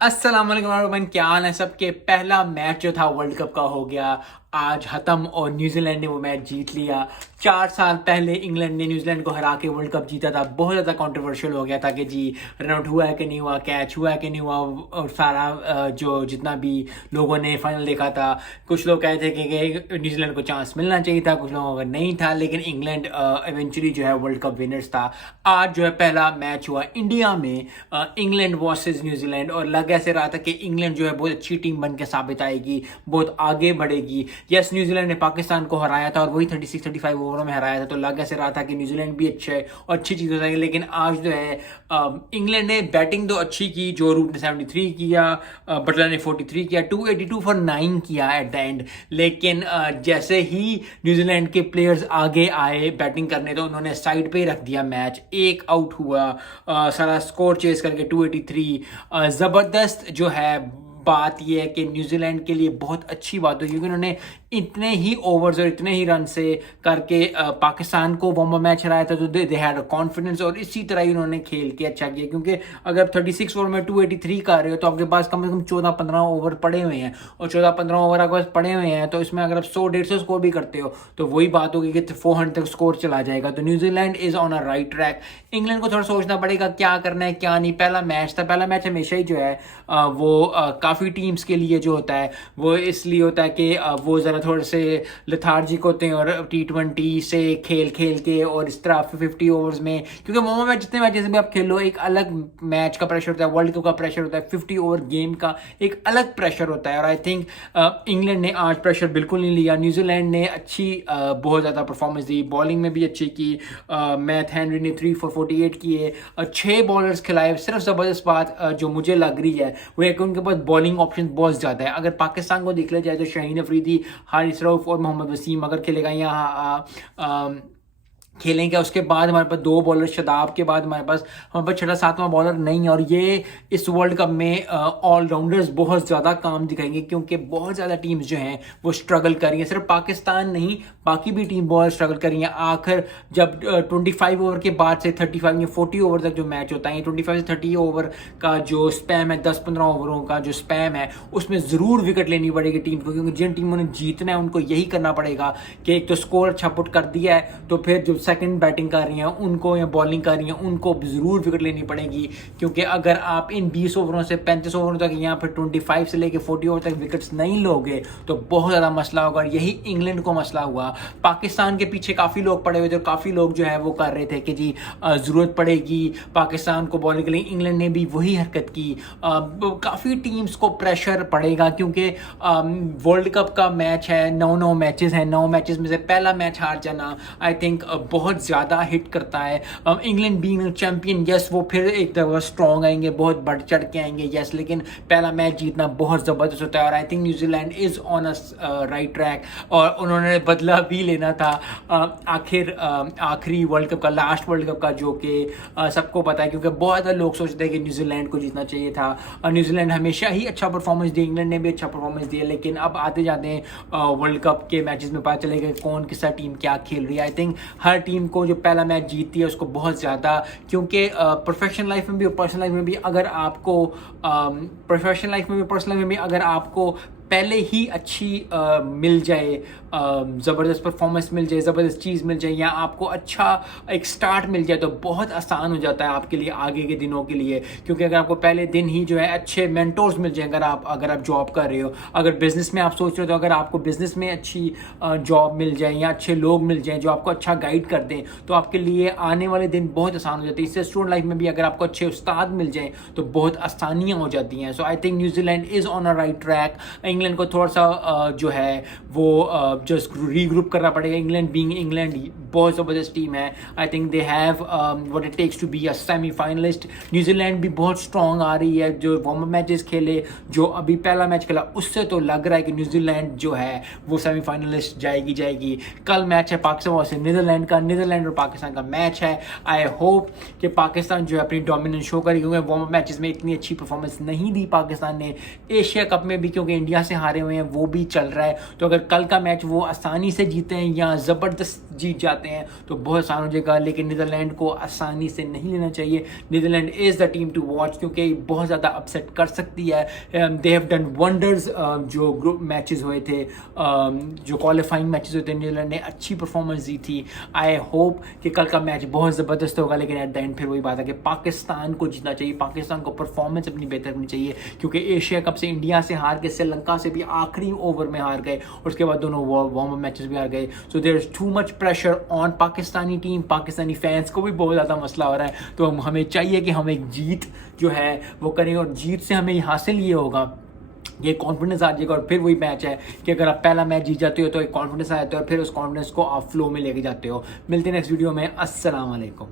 अस्सलाम वालेकुम एवरीवन, क्या हाल है सबके। पहला मैच जो था वर्ल्ड कप का हो गया आज खत्म और न्यूजीलैंड ने वो मैच जीत लिया। 4 साल पहले इंग्लैंड ने न्यूजीलैंड को हरा के वर्ल्ड कप जीता था। बहुत ज़्यादा कंट्रोवर्शियल हो गया था कि जी रन आउट हुआ है कि नहीं हुआ, कैच हुआ है कि नहीं हुआ, और सारा जो जितना भी लोगों ने फाइनल देखा था, कुछ लोग कहते थे कि न्यूजीलैंड को चांस मिलना चाहिए था, कुछ लोगों का नहीं था, लेकिन इंग्लैंड इवेंचुअली जो है वर्ल्ड कप विनर्स था। आज जो है पहला मैच हुआ इंडिया में, इंग्लैंड वर्सेस न्यूजीलैंड, और लग ऐसे रहा था कि इंग्लैंड जो है बहुत अच्छी टीम बन के साबित आएगी, बहुत आगे बढ़ेगी। यस, न्यूजीलैंड ने पाकिस्तान को हराया था और वही 36-35 ओवरों में हराया था, तो लग ऐसे रहा था कि न्यूजीलैंड भी अच्छा है और अच्छी चीज़ हो जाएगी। लेकिन आज जो है इंग्लैंड ने बैटिंग तो अच्छी की, जो रूट ने 73 किया, बटलर ने 43 किया, 282 फॉर 9 किया एट द एंड। लेकिन जैसे ही न्यूजीलैंड के प्लेयर्स आगे आए बैटिंग करने, तो उन्होंने साइड पे ही रख दिया मैच। एक आउट हुआ, सारा स्कोर चेस करके 283। ज़बरदस्त जो है बात यह है कि न्यूजीलैंड के लिए बहुत अच्छी बात हुई, क्योंकि उन्होंने इतने ही ओवर्स और इतने ही रन से करके पाकिस्तान को वार्म अप मैच हराया था, तो दे हैड कॉन्फिडेंस, और इसी तरह ही उन्होंने खेल के अच्छा किया। क्योंकि अगर 36 ओवर में 283 कर रहे हो, तो आपके पास कम से कम 14-15 ओवर पड़े हुए हैं, और 14-15 ओवर आपके पास पड़े हुए हैं, तो इसमें अगर आप 100-150 स्कोर भी करते हो, तो वही बात होगी कि 400 तक स्कोर चला जाएगा। तो New Zealand is on a right track. England को थोड़ा सोचना पड़ेगा क्या करना है क्या नहीं। पहला मैच था, पहला मैच हमेशा ही जो है वो काफ़ी टीम्स के लिए जो होता है वो इसलिए होता है कि वो ज़रा थोड़े से लेथार्जिक होते हैं, और T20 से खेल खेल के और इस तरह 50 ओवर्स में, क्योंकि मोमो मैच जितने मैचेस भी आप खेलो, एक अलग मैच का प्रेशर होता है, वर्ल्ड कप का प्रेशर होता है, 50 ओवर गेम का एक अलग प्रेशर होता है। और आई थिंक इंग्लैंड ने आज प्रेशर बिल्कुल नहीं लिया। न्यूजीलैंड ने अच्छी बहुत ज़्यादा परफॉर्मेंस दी, बॉलिंग में भी अच्छी की। मैथ हेनरी ने 3 for 48 किए, 6 बॉलर्स खिलाए। सिर्फ ज़बरदस्त बात जो मुझे लग रही है वो है कि उनके पास बॉलिंग ऑप्शन बहुत ज़्यादा है। अगर पाकिस्तान को देख लिया जाए तो शाहीन अफरीदी, हारिस रऊफ और मोहम्मद वसीम अगर खेलेगा यहाँ खेलेंगे, उसके बाद हमारे पास 2 बॉलर, शदाब के बाद हमारे पास छठा सातवां बॉलर नहीं है। और ये इस वर्ल्ड कप में ऑलराउंडर्स बहुत ज़्यादा काम दिखाएंगे, क्योंकि बहुत ज़्यादा टीम्स जो हैं वो स्ट्रगल कर रही हैं। सिर्फ पाकिस्तान नहीं, बाकी भी टीम बहुत स्ट्रगल कर रही हैं। आखिर जब 25 ओवर के बाद से 35 या 40 ओवर तक जो मैच होता है, 25 से 30 ओवर का जो स्पैम है, 10-15 ओवरों का जो स्पैम है, उसमें ज़रूर विकेट लेनी पड़ेगी टीम को, क्योंकि जिन टीमों ने जीतना है उनको यही करना पड़ेगा कि एक तो स्कोर अच्छा पुट कर दिया है, तो फिर जो सेकंड बैटिंग कर रही हैं उनको या बॉलिंग कर रही हैं उनको ज़रूर विकेट लेनी पड़ेगी। क्योंकि अगर आप इन 20 ओवरों से 35 ओवरों तक या फिर 25 से लेकर 40 ओवर तक विकेट्स नहीं लोगे, तो बहुत ज़्यादा मसला होगा। और यही इंग्लैंड को मसला हुआ। पाकिस्तान के पीछे काफ़ी लोग पड़े हुए थे, काफ़ी लोग जो है वो कर रहे थे कि जी ज़रूरत पड़ेगी पाकिस्तान को बॉलिंग के लिए। इंग्लैंड ने भी वही हरकत की। काफ़ी टीम्स को प्रेशर पड़ेगा, क्योंकि वर्ल्ड कप का मैच है, 9 मैचेस हैं, 9 मैचेस में से पहला मैच हार जाना आई थिंक बहुत ज़्यादा हिट करता है। इंग्लैंड बीइंग चैंपियन, यस वो फिर एक दफ़ा स्ट्रॉन्ग आएंगे, बहुत बढ़ चढ़ के आएंगे, यस, लेकिन पहला मैच जीतना बहुत ज़बरदस्त होता है। और आई think New Zealand is on a right track, और उन्होंने बदला भी लेना था आखिरी वर्ल्ड कप का, लास्ट वर्ल्ड कप का, जो कि सबको पता है। क्योंकि बहुत ज़्यादा लोग सोचते हैं कि न्यूजीलैंड को जीतना चाहिए था। न्यूजीलैंड हमेशा ही अच्छा परफॉर्मेंस दी, इंग्लैंड ने भी अच्छा परफॉर्मेंस दिया, लेकिन अब आते जाते हैं वर्ल्ड कप के मैचेस में पता चलेगा कौन किस टीम क्या खेल रही है। आई थिंक हर टीम को जो पहला मैच जीतती है उसको बहुत ज़्यादा, क्योंकि प्रोफेशनल लाइफ में भी और पर्सनल लाइफ में भी अगर आपको प्रोफेशनल लाइफ में भी पर्सनल लाइफ में भी अगर आपको पहले ही अच्छी मिल जाए, ज़बरदस्त परफॉर्मेंस मिल जाए, ज़बरदस्त चीज़ मिल जाए, या आपको अच्छा एक स्टार्ट मिल जाए, तो बहुत आसान हो जाता है आपके लिए आगे के दिनों के लिए। क्योंकि अगर आपको पहले दिन ही जो है अच्छे मेंटोर्स मिल जाए, अगर आप जॉब कर रहे हो, अगर बिज़नेस में आप सोच रहे हो, तो अगर आपको बिज़नेस में अच्छी जॉब मिल जाए या अच्छे लोग मिल जाएँ जो आपको अच्छा गाइड कर दें, तो आपके लिए आने वाले दिन बहुत आसान हो जाते हैं। इससे स्टूडेंट लाइफ में भी अगर आपको अच्छे उस्ताद मिल जाएँ तो बहुत आसानियाँ हो जाती हैं। So I think New Zealand is on a right track. England को थोड़ा सा जो है वो जस्ट रीग्रुप करना पड़ेगा। इंग्लैंड बीइंग इंग्लैंड बहुत ज़बरदस्त टीम है। I think they have what it takes to be a semifinalist. New Zealand भी बहुत स्ट्रॉन्ग आ रही है, जो वार्म अप मैचेस खेले, जो अभी पहला मैच खेला, उससे तो लग रहा है कि न्यूजीलैंड जो है वो सेमीफाइनलिस्ट जाएगी। कल मैच है पाकिस्तान वर्सेस नीदरलैंड का, नीदरलैंड और पाकिस्तान का मैच है। आई होप कि पाकिस्तान जो है अपनी डोमिनेंस शो करेगी, क्योंकि वार्म अप मैचेस में इतनी अच्छी परफॉर्मेंस नहीं दी पाकिस्तान ने। एशिया कप में भी क्योंकि इंडिया से हारे हुए हैं वो भी चल रहा है। तो अगर कल का मैच वो आसानी से जीते हैं या ज़बरदस्त जीत जाते हैं तो बहुत आसान हो जाएगा, लेकिन नीदरलैंड को आसानी से नहीं लेना चाहिए। Netherland is the team to watch, क्योंकि बहुत ज़्यादा अपसेट कर सकती है। They have done wonders. जो ग्रुप मैचेस हुए थे, जो क्वालिफाइंग मैचेस हुए थे, नीदरलैंड ने अच्छी परफॉर्मेंस दी थी। आई होप कि कल का मैच बहुत ज़बरदस्त होगा, लेकिन एट द एंड फिर वही बात है कि पाकिस्तान को जीतना चाहिए, पाकिस्तान को परफॉर्मेंस अपनी बेहतर करनी चाहिए, क्योंकि एशिया कप से इंडिया से हार के, श्रीलंका से भी आखिरी ओवर में हार गए और उसके बाद दोनों वार्म अप मैचेस भी हार गए। So there is too much pressure on Pakistani team. Pakistani fans को भी बहुत ज़्यादा मसला हो रहा है, तो हमें चाहिए कि हम एक जीत जो है वो करें, और जीत से हमें हासिल ये होगा, ये कॉन्फिडेंस आ जाएगा। और फिर वही मैच है कि अगर आप पहला मैच जीत जाते हो तो एक कॉन्फिडेंस आ जाता है और फिर उस कॉन्फिडेंस को आप फ्लो में लेके जाते हो। मिलते हैं नेक्स्ट वीडियो में। अस्सलाम वालेकुम।